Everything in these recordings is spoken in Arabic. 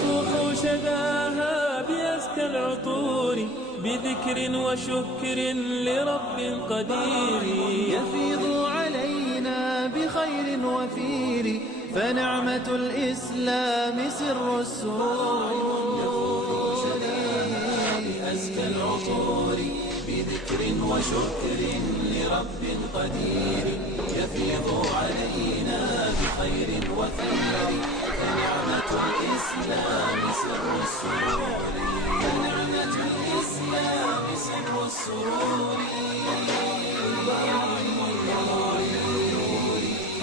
يفوح شذاها بأزكى العطور بذكر وشكر لرب قدير. يفيض علينا بخير وفير فنعمة الإسلام سر السرور. يفوح شذاها بأزكى العطور بذكر وشكر لرب قدير. يفيض علينا بخير وفير فنعمة الإسلام سر السرور. فنعمة الإسلام سر السرور.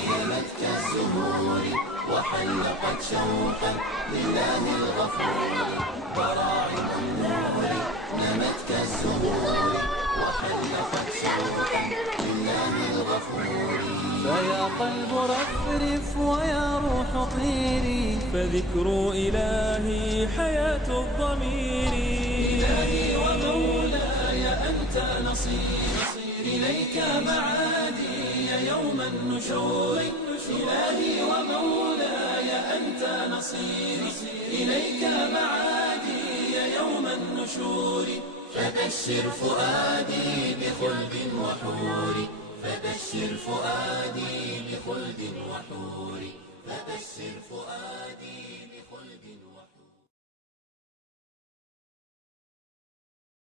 نمت كالزهور وحلقت شوقا لله الغفور. براعم النور نمت كالزهور وحلقت شوقا لله الغفور. فيا قلب رفرف ويا روح طيري فذكر إلهي حياة الضمير. إلهي ومولاي أنت نصيري إليك معادي يوم النشور. إلهي ومولاي أنت نصيري إليك معادي يوم النشور. فبشر فؤادي بخلد وحور. فبشر فؤادي بخلد وحور. فبشر فؤادي بخلد وحور.